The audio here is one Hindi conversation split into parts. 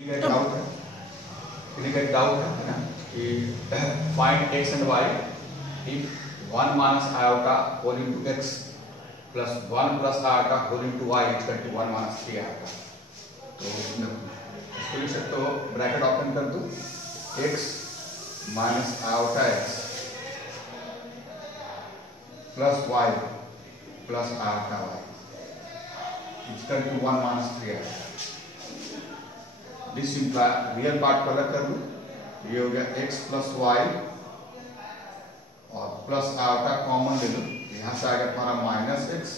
डाउट है ना कि find x and y if 1 minus iota whole into x plus 1 plus iota whole into y equal to 1 minus 3 iota. तो इसको लिख सकते हो, ब्रैकेट ओपन कर दो, x minus iota x plus y plus iota y equal to 1 minus 3 iota. This imply real part को अलग कर लो, ये हो गया x प्लस वाई और प्लस आयोटा कॉमन ले लो, यहां से आएगा तुम्हारा minus x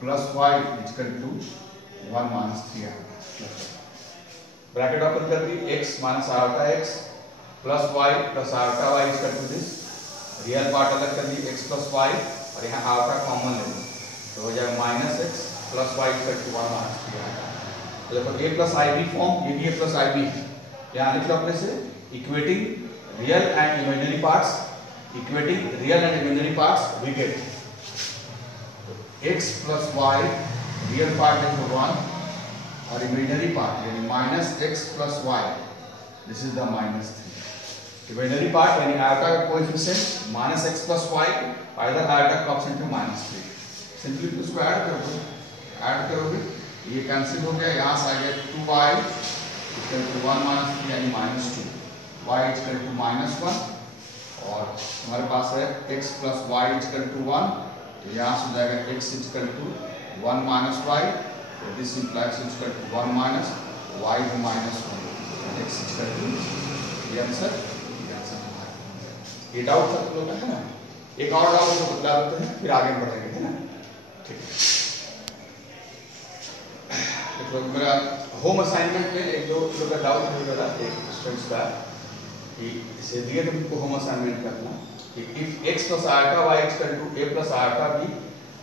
plus y equal to 1 minus 3 आएगा। ब्रैकेट ओपन कर दी, x minus iota x plus y plus iota y equal to this, real part अलग कर दी x प्लस वाई और यहाँ आयोटा कॉमन ले लो, तो हो जाएगा minus x plus y equal to 1 minus 3 आएगा। देखो a plus i b form, ये भी a प्लस आई बी है, यहाँ लिख लो अपने से equating real and imaginary parts, equating real and imaginary parts we get x plus y real part is 1 और इमेजिनरी पार्ट यानी minus x plus y, this is the minus 3। Imaginary part यानी आयोटा का coefficient minus x plus y, either iota का ऑप्शन है माइनस 3। सिंपली इसको ऐड करोगे, ये कैंसिल हो गया, यहाँ से आ गया 2y इक्वल टू 1 माइनस 3 यानी minus 2, y equal to minus 1 और हमारे पास है x plus y equal to 1, तो यहाँ से जाएगा x equal to 1 minus y, तो this implies equal to 1 minus y to minus 1, x equal to ये आंसर हमारा। ये डाउट सब लोग है ना, एक और डाउट को बतला देते हैं फिर आगे बढ़ेंगे, है ना, ठीक है। मेरा होम असाइनमेंट में एक दो का डाउट हो गया था एक स्टूडेंट्स का कि इसे दिए थे उनको होम असाइनमेंट करना कि if x plus iota y equal to a plus iota b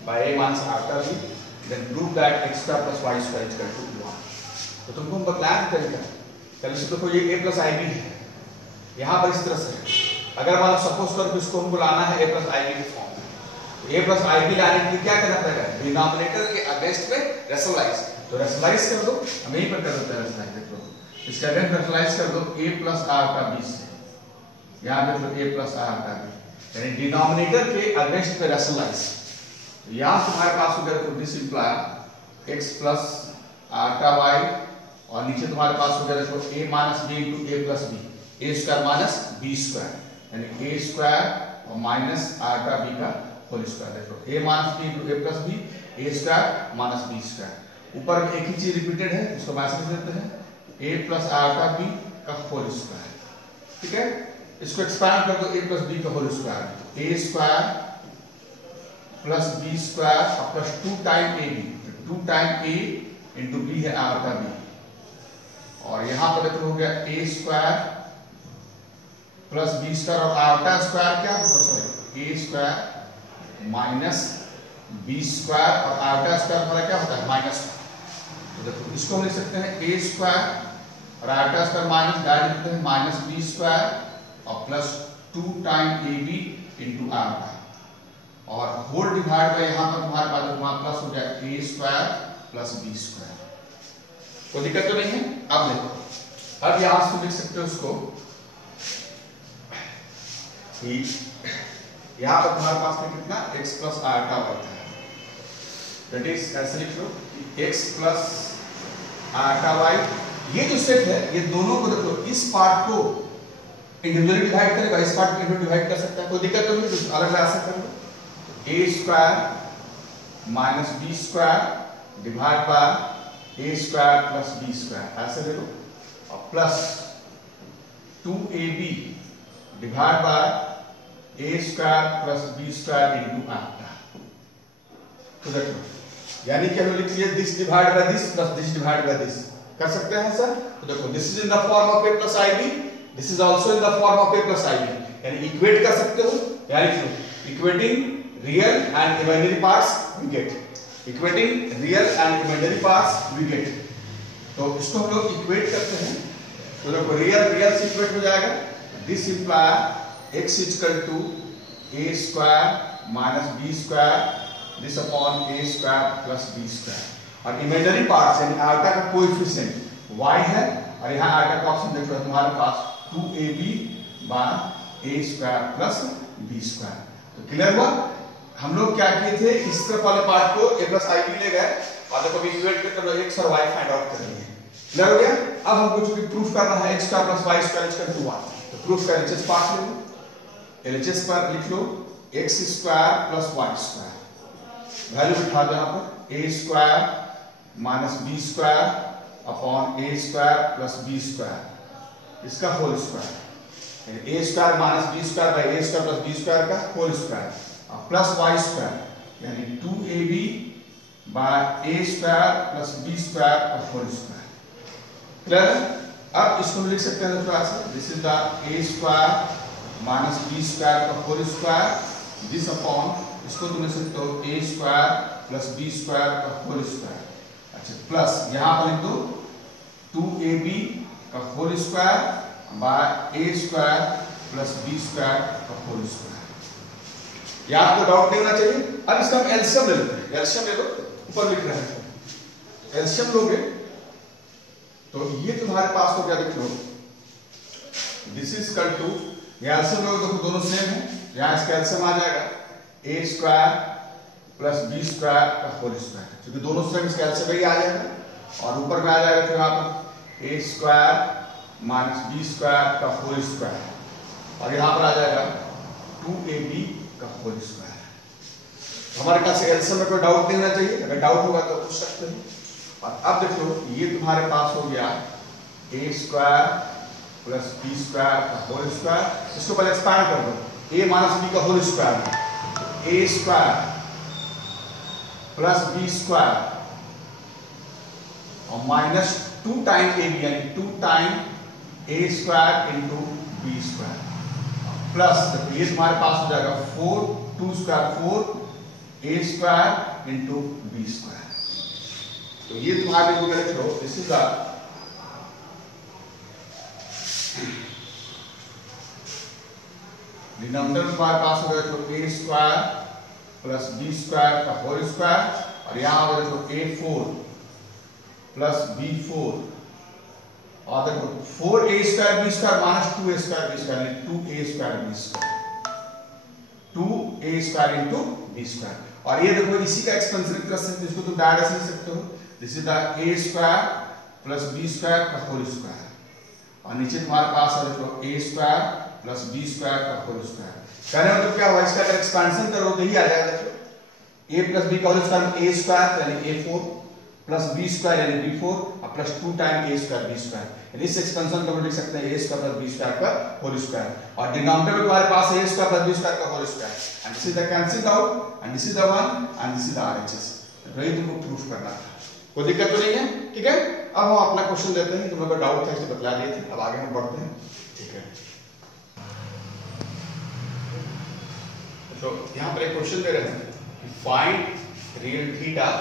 by a minus iota b then prove that x square plus y square equal to 1। तो तुमको हम बतलाया था तरीका, चलो इसको देखो, ये a प्लस ib है, यहाँ पर इस तरह से अगर मान लो सपोज करो कि इसको हमको लाना है a प्लस ib की फॉर्म में, तो a प्लस ib लाने के लिए क्या करना पड़ेगा, डिनोमिनेटर के अगेंस्ट में रेशनलाइज, तो रेशनलाइज कर दो, हम यहीं पर कर देते हैं रेशनलाइज, देखो इसका अगेंस्ट रेशनलाइज कर दो a प्लस आयोटा b से, यहाँ देख लो a प्लस आयोटा b यानी डिनोमिनेटर के अगेंस्ट में रेशनलाइज, यहाँ तुम्हारे पास हो गया तो this imply x plus iota y और नीचे तुम्हारे पास हो गया देखो a minus b into a plus b, a square minus b square यानी a स्क्वायर और माइनस आयोटा b का होल स्क्वायर, देखो a minus b into a plus b, a square minus b square, ऊपर में एक ही चीज रिपीटेड है, इसको मैसेज देते हैं a प्लस आयोटा b का होल स्क्वायर, ठीक है। इसको एक्सपैंड कर दो a प्लस b का whole square, a square plus b square और plus 2 time ab, 2 time a into b है आयोटा b, और यहां पर देखो हो गया a square plus b square और आयोटा स्क्वायर क्या होगा, sorry a square minus b square और आयोटा स्क्वायर हमारा क्या होता है माइनस 1। तो देखो इसको हम लिख सकते हैं a स्क्वायर और आयोटा स्क्वायर माइनस डायरेक्ट लिखते हैं माइनस b स्क्वायर और plus 2 time ab into iota, और होल डिवाइड बाय यहां पर तुम्हारे पास वहां प्लस हो जाए a square plus b square, कोई दिक्कत तो नहीं है। अब देखो, अब यहां से लिख सकते हो उसको कि यहां पर तुम्हारे पास में कितना x प्लस आयोटा होता है, दैट इज ऐसे लिख लो x प्लस आयोटा y, ये जो सेट है ये दोनों को देखो, इस पार्ट को इंडिविजुअली डिवाइड करेगा, इस पार्ट को इंडिविजुअली डिवाइड कर सकता है, कोई दिक्कत तो नहीं, अलग अलग ऐसे कर लो, a square minus b square divide by a square plus b square ऐसे ले लो, और plus 2ab divide by a square plus b square into iota. तो देखो यानी क्या लिख लिया, this divide by this plus this divide by this, कर सकते हैं सर। तो देखो this is in the form of a plus ib, this is also in the form of a plus ib, यानी इक्वेट कर सकते हो, यानी equating real and imaginary parts we get, equating real and imaginary parts we get. तो इसको हम लोग इक्वेट करते हैं, तो देखो रियल रियल से इक्वेट हो जाएगा, this imply x equal to a square minus b square this upon a square plus b square, और इमेजिनरी पार्ट्स यानी आयोटा का कोएफिशिएंट y है, और यहाँ आर्टा का ऑप्शन देख लो तुम्हारे पास 2ab by a square plus b square. तो क्लियर हुआ? हम लोग क्या किए थे, इस तरफ वाले पार्ट को a प्लस i भी ले गए और देखो इक्वेट करके x और y फाइंड आउट कर लिए। क्लियर हो गया? अब हमको चूंकि प्रूफ करना है x square plus y square equal to 1, तो प्रूफ का LHS पार्ट ले लो। LHS पर लिख लो x square plus y square, value बिठा दो यहाँ पर a square minus b square upon a square plus b square, इसका whole square, a square minus b square by a square plus b square का whole square, plus y square यानी 2ab by a square plus b square का होल स्क्वायर। क्लियर? अब इसको लिख सकते हैं थोड़ा सा, this is the a square minus b square का होल स्क्वायर, दिस अपॉन इसको तुम लिख सकते हो a square plus b square का होल स्क्वायर। अच्छा, प्लस यहाँ पर लिख दो 2ab का whole square by a square plus b square का होल स्क्वायर। याद तो डाउट नहीं होना चाहिए। अब इसका हम एलसीएम ले लेते हैं। एलसीएम ले लो, ऊपर लिख रहे हैं एलसीएम लोगे तो ये तुम्हारे पास हो गया, देख लो this is equal to, LCM लोगे तो दोनों सेम है, यहाँ इसका एलसीएम आ जाएगा a square plus b square का होल स्क्वायर, क्योंकि दोनों सेम इसका एलसीएम ही आ जाएगा, और ऊपर में आ जाएगा फिर यहाँ पर a square minus b square का होल स्क्वायर, और यहाँ पर आ जाएगा 2ab का होल स्क्वायर। हमारे पास एलसीएम में कोई डाउट नहीं होना चाहिए, अगर डाउट होगा तो पूछ सकते हैं। और अब देख लो ये तुम्हारे पास हो गया a square plus b square का होल स्क्वायर, इसको पहले एक्सपांड कर दो, a माइनस b का whole square, a square plus b square और माइनस 2 टाइम ab यानी 2 time a square into b square, plus ये तुम्हारे पास हो जाएगा 4 2 square 4 a square into b square. तो ये तुम्हारे को लिख लो, दिस इज द डिनोमिनेटर तुम्हारे पास हो गया तो a square plus b square का होल स्क्वायर, और यहाँ हो गया तो a4 प्लस b4, और देखो 4a square b square minus 2a square b square, 2a square b square, 2a square into b square. और ये देखो इसी का एक्सपेंशन कर सकते हो, इसको तुम डायरेक्ट लिख सकते हो, this is the a square plus b square का होल स्क्वायर, और नीचे तुम्हारे पास है देखो a square plus b square का होल स्क्वायर। कहने मतलब क्या हुआ, इसका अगर एक्सपेंशन करो तो ही आ जाएगा, देखो a प्लस b का होल स्क्वायर a स्क्वायर यानी a4 प्लस b स्क्वायर यानी b4 और plus 2 time a square b square, यानी इस एक्सपेंशन को लिख सकते हैं a square plus b square का होल स्क्वायर, और डिनोमिनेटर में तुम्हारे पास a square plus b square का whole square, and this is the cancelled out and this is the one and this is the RHS। तो ये तुमको प्रूफ करना था, कोई दिक्कत तो नहीं है? ठीक है, अब हम अपना क्वेश्चन देते हैं, तुम लोगों को डाउट था इसलिए बतला दिए थे, अब आगे हम बढ़ते हैं। ठीक है, तो यहाँ पर एक क्वेश्चन दे रहे हैं, find real theta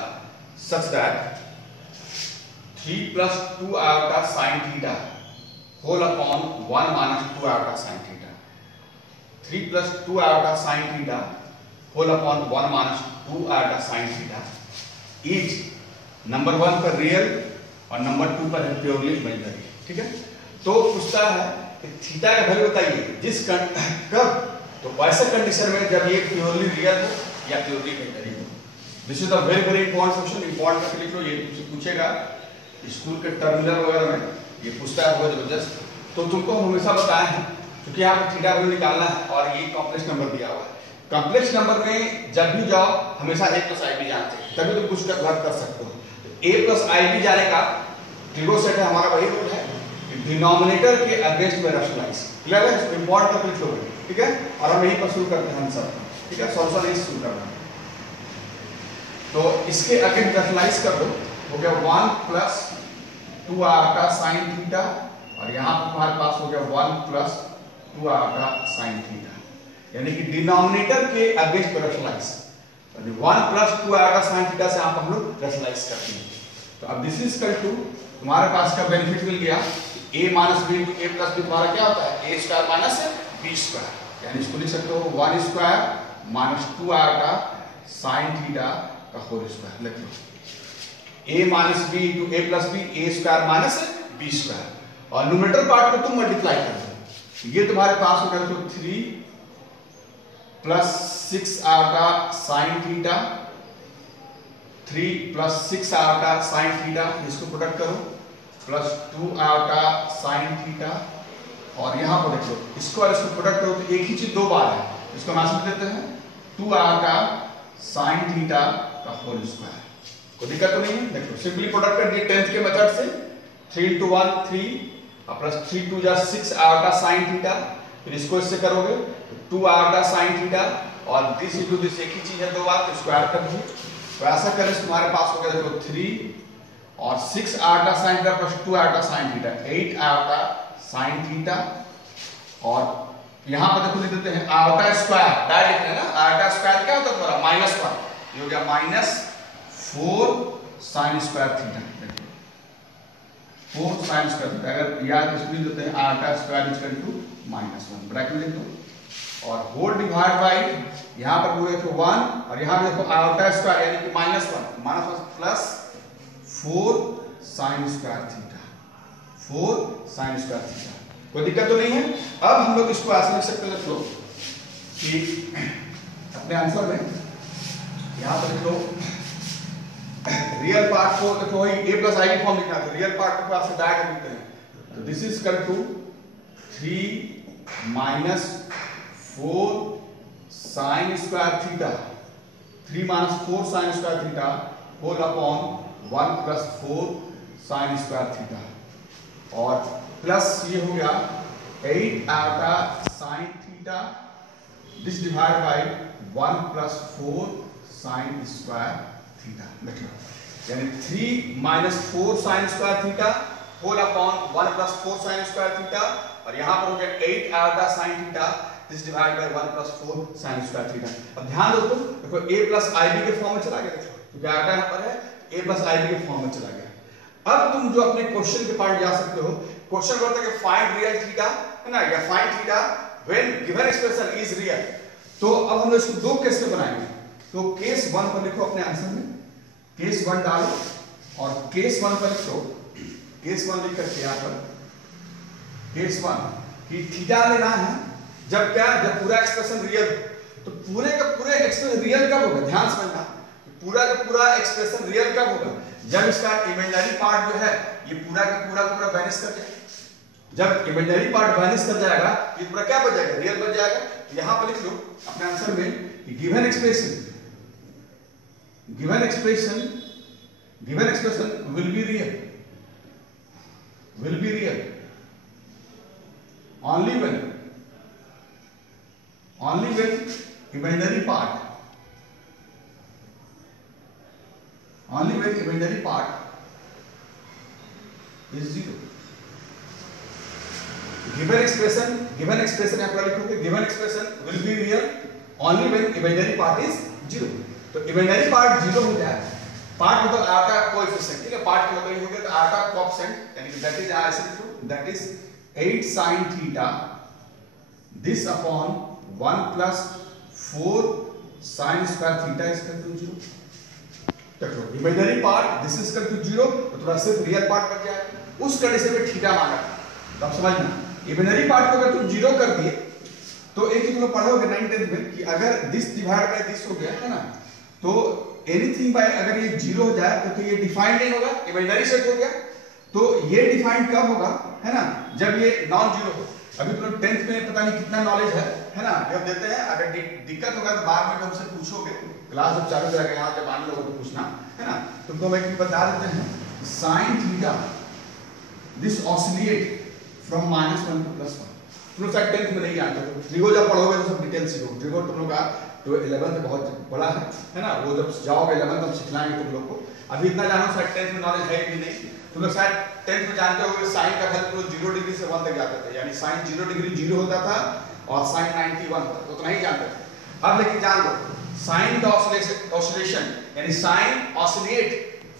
such that 3 plus 2 iota sin theta whole upon 1 minus 2 iota sin theta, 3 plus 2 iota sin theta whole upon 1 minus 2 iota sin theta is number 1 पर रियल और नंबर 2 पर है प्योरली इमेजिनरी। ठीक है, तो पूछता है कि थीटा का वैल्यू बताइए जिस कब, तो वैसे कंडीशन में जब ये प्योरली रियल हो या प्योरली इमेजिनरी हो। This is a very very important question, important करके लिख लो, ये तुमसे पूछेगा स्कूल के टर्मिनल वगैरह में ये पूछता है बहुत जबरदस्त। तो तुमको हमेशा बताए हैं क्योंकि यहाँ पर थीटा वैल्यू निकालना है और ये कॉम्प्लेक्स नंबर दिया हुआ है, कॉम्प्लेक्स नंबर में जब भी जाओ हमेशा a प्लस i भी जानते हैं, तभी तुम कुछ कर सकते हो। a प्लस i भी जाने का ट्रिगो सेट है हमारा, वही रूल है डिनोमिनेटर के अगेंस्ट में रैशनलाइज। क्लियर है, इंपॉर्टेंट टॉपिक हो गए। ठीक है, और हम यही पर शुरू करते हैं हम सब। ठीक है, सॉल्यूशन यही शुरू करना है, तो इसके अगेंस्ट रैशनलाइज कर दो, हो गया 1 प्लस 2 आटा साइन थीटा, और यहाँ पर तुम्हारे पास हो गया 1 प्लस 2 आटा साइन थीटा, यानी कि डिनोमिनेटर के अगेंस्ट में रैशनलाइज, 1 प्लस 2 आटा साइन थीटा से आप हम लोग रैशनलाइज करते हैं। तो अब दिस इज इक्वल टू, तुम्हारे पास का बेनिफिट मिल गया a minus b into a plus b, तुम्हारा क्या होता है a square minus b square, यानी इसको लिख सकते हो 1 स्क्वायर माइनस 2 आटा साइन थीटा का होल स्क्वायर। लिख लो a minus b into a plus b, a square minus b B square, और न्यूमरेटर पार्ट को तुम मल्टीप्लाई कर दो, ये तुम्हारे पास होगा तो 3 plus 6 iota sine theta, 3 plus 6 iota sine theta, इसको प्रोडक्ट करो, प्लस 2 आयोटा साइन थीटा, और यहां पर देखो इसको और इसको प्रोडक्ट करो तो एक ही चीज दो बार है, इसको हम आंसर देते हैं 2 आयोटा साइन थीटा का होल स्क्वायर। कोई दिक्कत तो नहीं है? देखो सिंपली प्रोडक्ट कर दिए 10th के मेथड से, 3 into 1 3 और प्लस 3 2 जा 6 आयोटा साइन थीटा, फिर इसको इससे करोगे 2 आयोटा साइन थीटा, और दिस इनटू दिस एक ही चीज है दो बार, तो स्क्वायर कर दो। तो ऐसा करने से तुम्हारे पास हो गया देखो 3 और 6 iota sine theta plus 2 iota sine theta, 8 iota sine theta, और यहां पर देखो लिख देते हैं आयोटा स्क्वायर, डायरेक्ट लिख रहे हैं ना, आयोटा स्क्वायर क्या होता है तुम्हारा -1, ये हो गया -4 sine square theta, 4 sine square theta. अगर याद इसमें देते हैं iota square equal to -1, bracket लिख दो, और होल डिवाइड बाय यहां पर वो देखो 1 और यहां पे देखो आयोटा स्क्वायर यानी कि -1 plus 4 sine square theta, 4 sine square theta. कोई दिक्कत तो नहीं है? अब हम लोग इसको ऐसे लिख सकते हैं देखो कि अपने आंसर में यहां पर देखो रियल पार्ट को देखो वही a प्लस आई की फॉर्म लिखना है, तो रियल पार्ट को आपसे डायरेक्ट लिखते हैं, तो this is equal to 3 minus 4 sine square theta, 3 minus 4 sine square theta whole upon 1 plus 4 sine square theta, और प्लस ये हो गया 8 iota sine theta, this divide by 1 plus 4 sine square theta. देखो यानी 3 minus 4 sine square theta whole upon 1 plus 4 sine square theta, और यहां पर हो गया 8 iota sine theta, this divide by 1 plus 4 sine square theta. अब ध्यान दो तुम देखो a प्लस ib के फॉर्म में चला गया, देखो तो क्या आएगा यहां पर है a प्लस ib के फॉर्म में चला गया। अब तुम जो अपने क्वेश्चन के पार्ट जा सकते हो, क्वेश्चन बोलता है कि फाइंड रियल थीटा, है ना, या find theta when given expression is real. तो अब हम इसको दो केस में बनाएंगे, तो केस 1 पर लिखो अपने आंसर में, केस 1 डालो, और केस 1 पर लिखो, केस 1 लिख करके यहां पर केस 1 कि थीटा लेना है जब क्या, जब पूरा एक्सप्रेशन रियल, तो पूरे का पूरे एक्सप्रेशन रियल कब होगा, ध्यान समझना, पूरा का पूरा एक्सप्रेशन रियल कब होगा, जब इसका इमेजिनरी पार्ट जो है ये पूरा का पूरा वैनिश कर जाएगा। जब इमेजिनरी पार्ट वैनिश कर जाएगा ये पूरा क्या बच जाएगा, रियल बच जाएगा। तो यहां पर लिख लो अपने आंसर में कि given expression will be real only when imaginary part is 0। given expression यहां पर लिखोगे given expression will be real only when imaginary part is 0। तो imaginary part 0 हो जाए, पार्ट मतलब आटा कोएफिशिएंट, ठीक है, पार्ट का मतलब ये हो गया तो आटा कोएफिशिएंट, यानी कि दैट इज ऐसे लिखो, that is 8 sin theta this upon 1 plus 4 sin square theta is equal to 0। देखो imaginary part this is equal to 0, तो थोड़ा सिर्फ रियल पार्ट बच जाएगा, उस कंडीशन में थीटा मांगा था। तो आप समझना इमेजिनरी पार्ट को अगर तुम 0 कर दिए तो एक चीज तुम पढ़ोगे 9th में कि अगर दिस डिवाइड बाय दिस हो गया है ना, तो एनीथिंग बाय अगर ये 0 हो जाए तो ये डिफाइंड नहीं होगा, इमेजिनरी सेट हो गया। तो ये डिफाइंड कब होगा, है ना, जब ये नॉन जीरो हो। अभी तुम 10th में पता नहीं कितना नॉलेज है ना, जब देते हैं, अगर दिक्कत होगा तो बाद में हमसे पूछोगे, क्लास जब चालू रहेगा यहाँ जब आने लोगों को पूछना है ना, तुमको हम एक बता देते हैं sign theta this oscillate from -1 to +1। तुम लोग शायद 10th में नहीं जानते, तो ट्रिगो जब पढ़ोगे तो सब डिटेल सीखोगे। ट्रिगो तुम लोग का तो 11th में बहुत बड़ा है ना, वो जब जाओगे 11th हम सिखलाएंगे तुम लोग को। अभी इतना जानो शायद 10th में नॉलेज है भी नहीं। तुम लोग शायद 10th में जानते होगे साइन का वैल्यू 0 डिग्री से 1 तक जाते थे, यानी साइन 0 डिग्री 0 होता था और साइन 91 होता था, उतना ही जानते थे। अब लेकिन जान लो साइन का ऑसिलेशन यानी साइन ऑसिलेट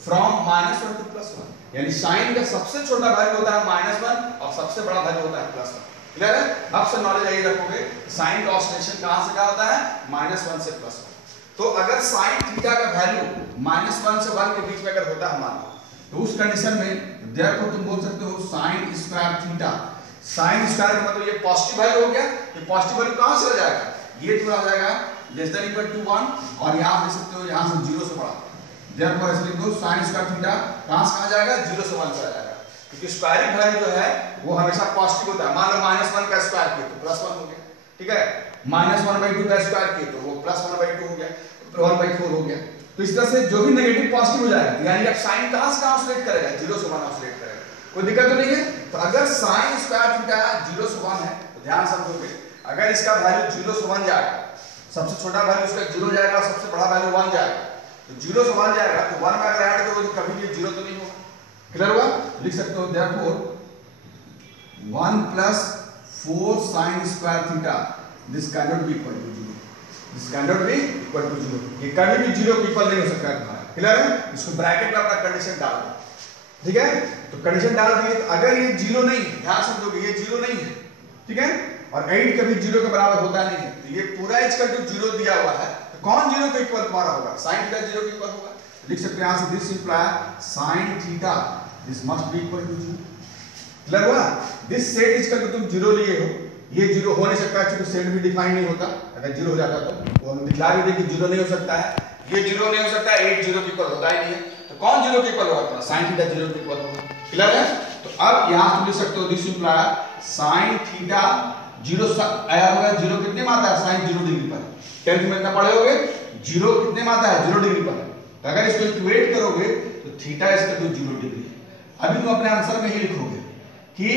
फ्रॉम -1 to +1, यानी साइन का सबसे छोटा वैल्यू होता है -1 और सबसे बड़ा वैल्यू होता है +1। क्लियर है? अब से नॉलेज यही रखोगे साइन का ऑसिलेशन कहां से कहां होता है, -1 से +1। तो अगर साइन थीटा का वैल्यू -1 से 1 के बीच में अगर होता है हमारा, तो उस कंडीशन में देयरफॉर तुम बोल सकते हो स्क्वायर थीटा। साइन स्क्वायर का मतलब ये पॉजिटिव वैल्यू हो गया, ये पॉजिटिव वैल्यू कहां से आ जाएगा, ये थोड़ा आ जाएगा लेस देन इक्वल टू 1 और यहां देख सकते हो यहां से 0 से बड़ा, देयरफॉर ऐसे लिख दो साइन स्क्वायर थीटा कहां से आ जाएगा 0 से 1 से आ जाएगा, क्योंकि स्क्वायरिंग वैल्यू जो है वो हमेशा पॉजिटिव होता है। मान लो -1 का स्क्वायर किया तो +1 हो गया, ठीक है, -1/2 का स्क्वायर किया तो वो +1/2 हो गया, 1/4 हो गया। तो इस तरह से जो भी नेगेटिव पॉजिटिव हो जाएगा, यानी अब साइन कहां से ऑसिलेट करेगा 0 से 1 ऑसिलेट करेगा, कोई दिक्कत तो नहीं है। तो अगर साइन स्क्वायर थीटा 0 से 1 है तो ध्यान समझोगे, अगर इसका वैल्यू 0 से 1 जाएगा, सबसे छोटा वैल्यू इसका 0 जाएगा और सबसे बड़ा वैल्यू 1 जाएगा, तो 0 से 1 जाएगा तो 1 में अगर ऐड करोगे तो कभी भी 0 तो नहीं होगा। क्लियर हुआ? लिख सकते हो therefore 1 + 4 sin square theta this can not be equal to 0, this can not be equal to 0, ये कभी भी 0 के इक्वल नहीं हो सकता है तुम्हारा। क्लियर है? इसको ब्रैकेट में अपना कंडीशन डाल दो, ठीक है, तो कंडीशन डाल दिए तो अगर ये 0 नहीं, ध्यान समझोगे ये 0 नहीं है, ठीक है, और 8 कभी 0 के बराबर होता नहीं है, तो ये पूरा इक्वल टू 0 दिया हुआ है, तो कौन 0 के इक्वल तुम्हारा होगा, sin थीटा 0 के इक्वल होगा। लिख सकते हैं यहां से this imply sin theta this must be equal to 0। Clear हुआ? दिस सेट इक्वल टू तुम 0 लिए हो, ये 0 हो नहीं सकता क्योंकि सेट भी डिफाइन नहीं होता, अगर 0 हो जाता तो हम दिखला भी दे कि 0 नहीं हो सकता है, ये 0 नहीं हो सकता, 8 0 के इक्वल होता ही नहीं है, तो कौन 0 के इक्वल होगा, sin थीटा 0 के इक्वल होगा। क्लियर है? तो अब यहां तुम लिख सकते हो दिस इंप्लाई sin थीटा 0 आया होगा, 0 कितने में आता है sin 0 डिग्री पर, 10th में इतना पढ़े होगे 0 कितने में आता है 0 डिग्री पर, तो अगर इसको इक्वेट करोगे तो थीटा इसका तो 0 डिग्री है। अभी तुम अपने आंसर में ही लिखोगे कि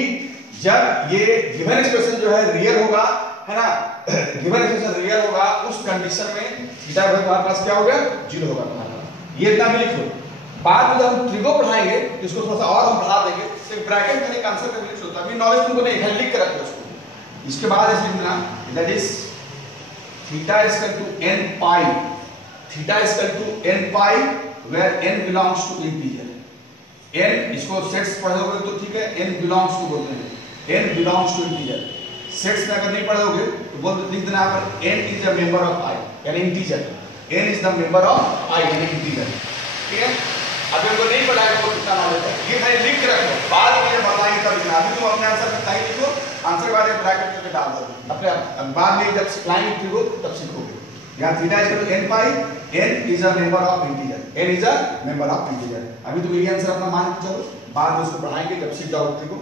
जब ये गिवन एक्सप्रेशन जो है रियल होगा, है ना, गिवन एक्सप्रेशन रियल होगा उस कंडीशन में थीटा तुम्हारे पास क्या होगा 0 होगा तुम्हारा, ये इतना भी लिख लो। बाद में जब हम ट्रिगो पढ़ाएंगे तो इसको थोड़ा सा और हम बढ़ा देंगे, तो ब्रैकेट में एक आंसर में लिख लो, अभी नॉलेज तुमको नहीं है, लिख के रखो इसको। इसके बाद ऐसे लिखना that is theta is equal to n pi, theta is equal to n pi where n belongs to integer, n इसको सेट्स पढ़ोगे तो ठीक है, n बिलोंग्स टू बोलते हैं, n belongs to integer, sets में अगर नहीं पढ़ोगे तो बोल लिख देना यहाँ पर n is a member of i यानी integer, n is the member of i यानी इंटीजर, ठीक है। अभी हमको नहीं पढ़ा है तो कितना नॉलेज है, ये खाली लिख के रखो, बाद में ये बताएंगे तब लिखना, अभी तुम अपने आंसर में ताई लिखो, आंसर बाद में ब्रैकेट करके डाल दो, अपने बाद में जब सिखाएंगे ट्रिगो तब सीखोगे। यहाँ theta is equal to n pi, n is a member of integer, n is a member of integer. अभी तुम ये आंसर अपना मान के चलो, बाद में उसको बढ़ाएंगे जब सीख जाओ ट्रिगो।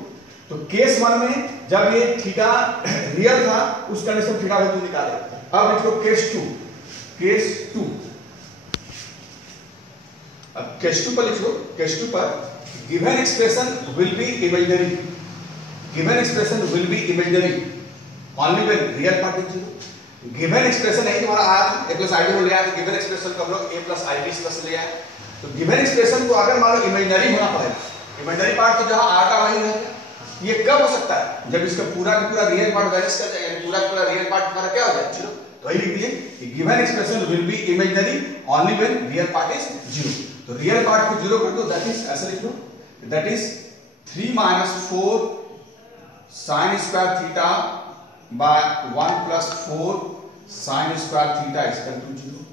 तो केस 1 में जब ये थीटा रियल था उस कंडीशन थीटा वैल्यू निकाले। अब लिखो केस 2, केस 2, अब केस 2 पर लिखो, केस 2 पर given expression will be imaginary, given expression will be imaginary only when real part is 0। Given expression नहीं तुम्हारा आया था a + id हो लिया, तो गिवन एक्सप्रेशन को हम लोग a + ib प्लस ले आए, तो गिवन एक्सप्रेशन को अगर मान लो इमेजिनरी होना पड़ेगा, इमेजिनरी पार्ट तो जहां आ का वही रहेगा, ये कब हो सकता है जब इसका पूरा का पूरा रियल पार्ट वैनिश कर जाएगा, पूरा का पूरा रियल पार्ट तुम्हारा क्या हो जाएगा 0, तो वही लिख दीजिए कि given expression will be imaginary only when real part is 0। तो रियल पार्ट को 0 कर दो, दैट इज ऐसे लिख लो, that is 3 - 4 sin square theta by 1 + 4 sin square theta is equal to 0।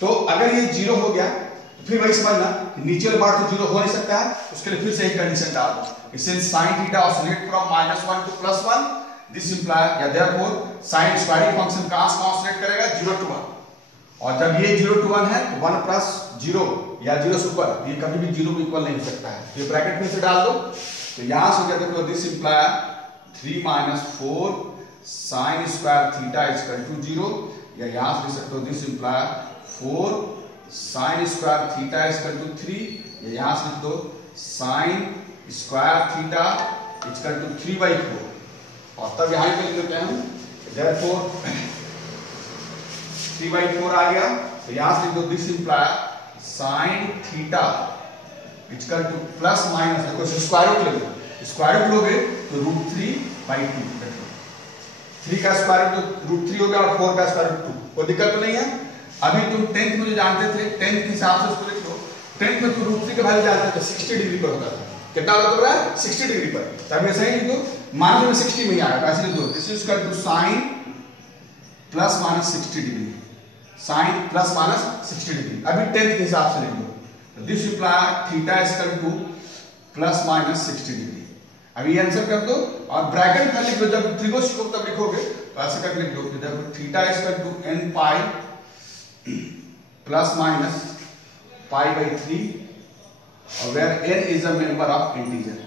तो अगर ये 0 हो गया तो फिर वही समझना कि नीचे वाला पार्ट तो 0 हो नहीं सकता है, उसके लिए फिर से एक कंडीशन डाल दो, since sin theta oscillate from -1 to +1 this imply या therefore sin स्क्वायरिंग फंक्शन कहां से ऑसिलेट करेगा 0 to 1, और जब ये 0 to 1 है तो 1 + 0 या 0 से ऊपर ये कभी भी 0 को इक्वल नहीं हो सकता है, तो ये ब्रैकेट में से डाल दो, तो यहां से क्या देखो this imply 3 - 4 sin square theta is equal to 0, या यहां से लिख सकते हो this imply 4 sin square theta is equal to 3, या यहां से लिख दो sin square theta is equal to 3/4, और तब यहां पे लिख देते हैं हम therefore 3/4 आ गया, तो यहां से लिख दो this imply sin theta is equal two plus minus, देखो स्क्वायर रूट ले लो, स्क्वायर रूट लोगे तो √3/2 रख लो, 3 का स्क्वायर रूट तो √3 हो गया और 4 का स्क्वायर रूट 2, कोई दिक्कत तो नहीं है। अभी तुम 10th में जो जानते थे 10th के हिसाब से उसको लिख लो, 10th में तो √3 का वैल्यू जानते थे 60 डिग्री पर होता था, कितना होता है 60 डिग्री पर, तब ऐसा ही लिख दो, मान लो 60 में ही आएगा, ऐसे लिख दो this is equal to sin ± 60 degree, sin ± 60 degree, अभी 10th के हिसाब से लिख दो, this imply theta is equal to ± 60 degree. अभी ये आंसर कर दो और ब्रैकेट में लिख दो, जब त्रिभुज को तब लिखोगे तो ऐसे करके लिख दो, जब theta is equal to n pi plus minus pi by 3 और where n is a member of integer,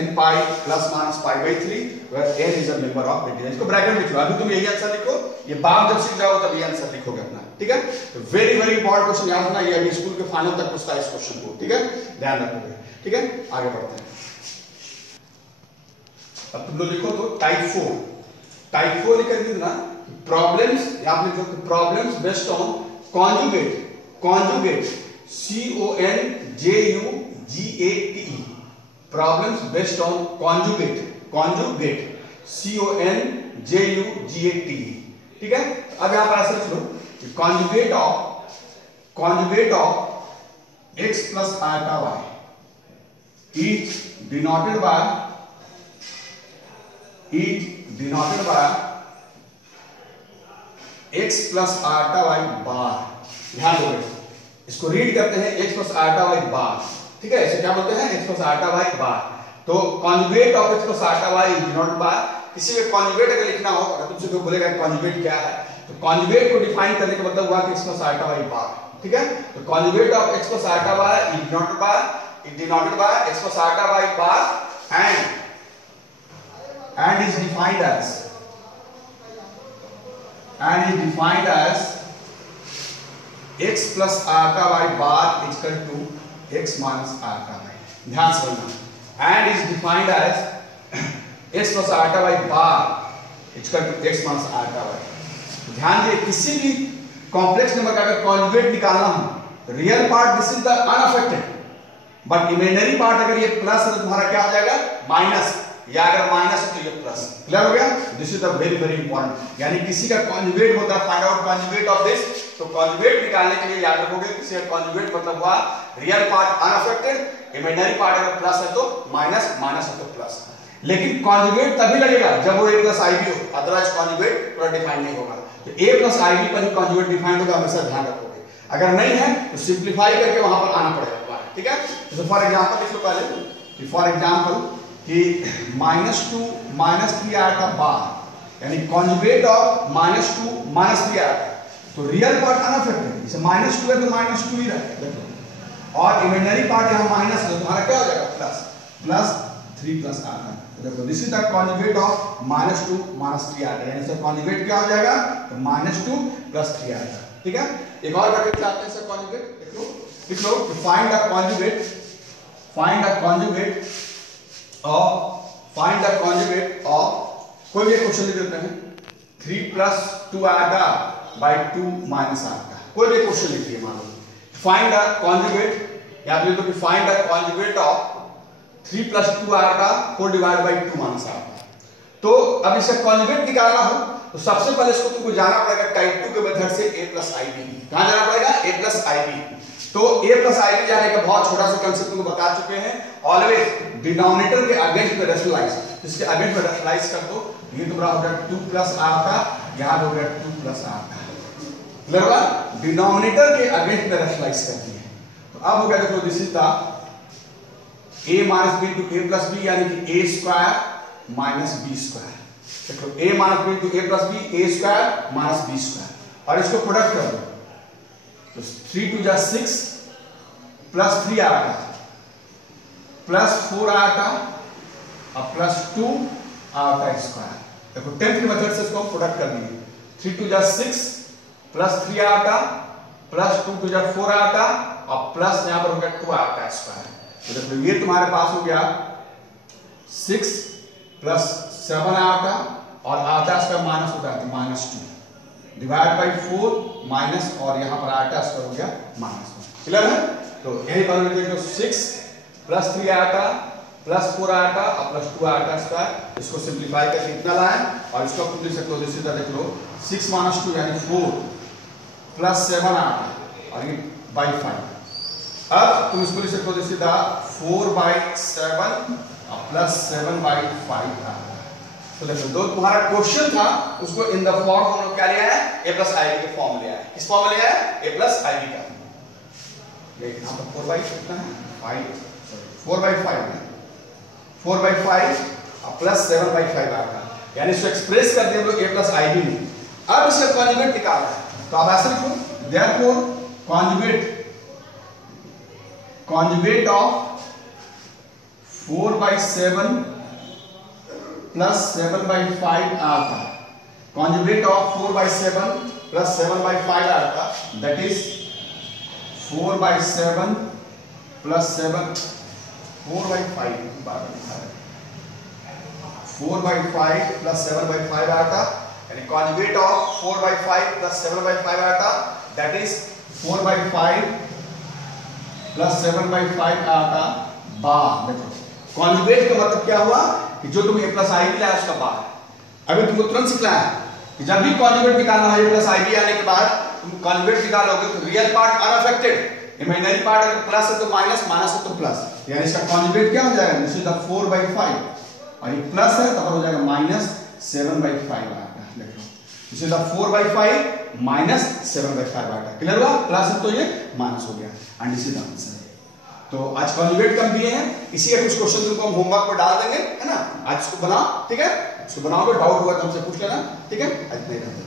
n pi plus minus pi by 3 where n is a member of integer. इसको ब्रैकेट में लिख लो। अभी तुम यही आंसर लिखो, ये बाप जब सीख जाओ तब ये आंसर लिखोगे अपना, ठीक है। तो वेरी वेरी इंपॉर्टेंट क्वेश्चन याद रखना, ये अभी स्कूल के फाइनल तक पूछता है इस क्वेश्चन को, ठीक है, ध्यान रखोगे, ठीक है। आगे बढ़ते हैं। अब तुम लोग लिखो तो टाइप 4, टाइप 4 लिख कर ना प्रॉब्लम्स, यहां पे लिखो problems based on conjugate, conjugate CONJUGATE, problems based on conjugate, conjugate CONJUGATE, ठीक है। अब यहां पर ऐसे लिख लो कि कॉन्जुगेट ऑफ x प्लस आटा y is denoted by x plus आटा y बार। ध्यान दो, इसको रीड करते हैं x प्लस आटा y बार, ठीक है। इसे क्या बोलते हैं? x प्लस आटा y बार। तो कॉन्जुगेट ऑफ x प्लस आटा y इज डिनोटेड बाय, किसी में कॉन्जुगेट अगर लिखना हो, अगर तुमसे कोई बोलेगा कॉन्जुगेट क्या है, तो कॉन्जुगेट को डिफाइन करने का मतलब हुआ कि x प्लस आटा y बार, ठीक है। तो कॉन्जुगेट ऑफ x प्लस आटा y is denoted by x plus आटा y bar and is defined as x plus आटा y bar is equal to x minus आटा y। ध्यान से बोलना, and is defined as x plus आटा y bar is equal to x minus आटा y। ध्यान दे, किसी भी कॉम्प्लेक्स नंबर का अगर कॉन्जुगेट निकालना हो, real part this is the unaffected, but imaginary part अगर ये प्लस है तो तुम्हारा क्या हो जाएगा? माइनस, या अगर माइनस है तो ये प्लस। क्लियर हो गया? This is the very very important. यानी किसी का कॉन्जुगेट होता है, find out conjugate of this, तो कॉन्जुगेट निकालने के लिए याद रखोगे किसी का कॉन्जुगेट मतलब हुआ real part unaffected, imaginary part अगर प्लस है तो माइनस, माइनस है तो प्लस। लेकिन कॉन्जुगेट तभी लगेगा जब वो a प्लस आई बी हो, अदरवाइज कॉन्जुगेट पूरा डिफाइन नहीं होगा। तो a प्लस आई बी पर ही कॉन्जुगेट डिफाइन होगा, हमेशा ध्यान रखोगे। अगर नहीं है तो सिंपलीफाई करके वहां पर आना पड़ेगा, ठीक है। तो फॉर एग्जांपल लिख लो पहले, फॉर एग्जांपल कि -2 -3 आया था बार, यानी कॉन्जुगेट ऑफ -2 -3 आया था, तो रियल पार्ट अनअफेक्टेड, जैसे -2 है तो -2 ही रहेगा, और इमेजिनरी पार्ट यहाँ माइनस है तो तुम्हारा क्या हो जाएगा? प्लस, प्लस 3 प्लस आटा। तो देखो this is the conjugate of -2 -3 आटा, यानी इसका कॉन्जुगेट क्या हो जाएगा? तो -2 + 3 आटा, ठीक है। एक और करके चाहते हैं सर कॉन्जुगेट, लिख लो फाइंड द कॉन्जुगेट ऑफ कोई भी क्वेश्चन लिख देते हैं 3 + 2 आटा by 2 - आटा, कोई भी क्वेश्चन लिख दिए मान लो। फाइंड द कॉन्जुगेट, या फिर तो कि फाइंड द कॉन्जुगेट ऑफ 3 + 2 आटा होल डिवाइड बाय 2 - आटा। तो अब इसका कॉन्जुगेट निकालना हो तो सबसे पहले इसको तुमको जाना पड़ेगा टाइप 2 के मेथड से a + ib। कहां जाना पड़ेगा? a + ib। तो a + ib जाने का बहुत छोटा सा कांसेप्ट तुमको बता चुके हैं। ऑलवेज डिनोमिनेटर के अगेंस्ट में रैशनलाइज, इसके अगेंस्ट में रैशनलाइज कर दो, ये तुम्हारा हो गया 2 + आटा, यहां हो गया 2 + आटा। क्लियर हुआ? डिनोमिनेटर के अगेंस्ट में रैशनलाइज कर दिए। तो अब हो गया देखो this is the a - b * a + b, यानी कि a² - b²। देखो a - b * a + b, a² - b², और इसको प्रोडक्ट कर दो तो 3 × 2 = 6 + 3 आटा + 4 आटा और +2 आटा स्क्वायर। देखो 10th के मेथड से इसको प्रोडक्ट कर दिए, 3 × 2 = 6 + 3 आटा +2 × 2 = 4 आटा और प्लस यहां पर हो गया 2 आटा स्क्वायर। तो देखो ये तुम्हारे पास हो गया 6 + 7 आटा, और आटा इसका माइनस होता है तो -2 डिवाइड बाय 4 माइनस, और यहां पर आटा स्क्वायर हो गया -1। क्लियर है? तो यही बात लिख लो 6 + 3 आटा + 4 आटा और +2 आटा स्क्वायर। इसको सिंपलीफाई करके इतना लाएं, और इसको तुम लिख सकते हो जैसे देख लो 6 - 2 यानी 4 + 7 आटा और ये बाय 5। अब तुम इसको लिख सकते हो जैसे 4/7 और +7/5 आटा। तो देखो जो तुम्हारा क्वेश्चन था उसको इन द फॉर्म हम लोग क्या लिया है? a + ib के फॉर्म लिया है। किस फॉर्म लिया है? a + ib का। लेकिन यहां पर 4/5 कितना है? 5, सॉरी 4/5 है। 4/5 प्लस 7/5 आता, यानी इसको एक्सप्रेस कर दिया हम लोग a प्लस IB में। अब इसका कॉन्जुगेट निकालना है, तो आप ऐसे लिखो, देयरफॉर कॉन्जुगेट ऑफ 4/7 प्लस 7/5 आता, कॉन्जुगेट ऑफ 4/7 प्लस 7/5 आता, दैट इज 4/7 प्लस 4/5 प्लस 7/5 आता, यानी कॉन्जुगेट ऑफ 4/5 प्लस 7/5 आता, दैट इज 4/5 प्लस 7/5 आता बार। देखो कॉन्जुगेट का मतलब क्या हुआ कि जो तुम a प्लस IB लाया उसका बार। अभी तुमको तुरंत सिखलाया कि जब भी कॉन्जुगेट निकालना है a प्लस IB आने के बाद तुम कॉन्जुगेट निकालोगे तो real part unaffected, imaginary part अगर प्लस है तो माइनस, माइनस है तो प्लस, यानी इसका कॉन्जुगेट क्या हो जाएगा, दिस इज द 4/5 और ये प्लस है तो हो जाएगा माइनस 7/5 आएगा। देखो दिस इज द 4/5 माइनस 7/5 आएगा। क्लियर हुआ, प्लस है तो ये माइनस हो गया and this is the answer. तो आज कॉन्जुगेट कम दिए हैं, इसी का कुछ क्वेश्चन तुमको हम होमवर्क पर डाल देंगे, है ना, आज इसको बनाओ, ठीक है, इसको बनाओगे, डाउट हुआ तो हमसे पूछ लेना, ठीक है, आज नहीं रहते।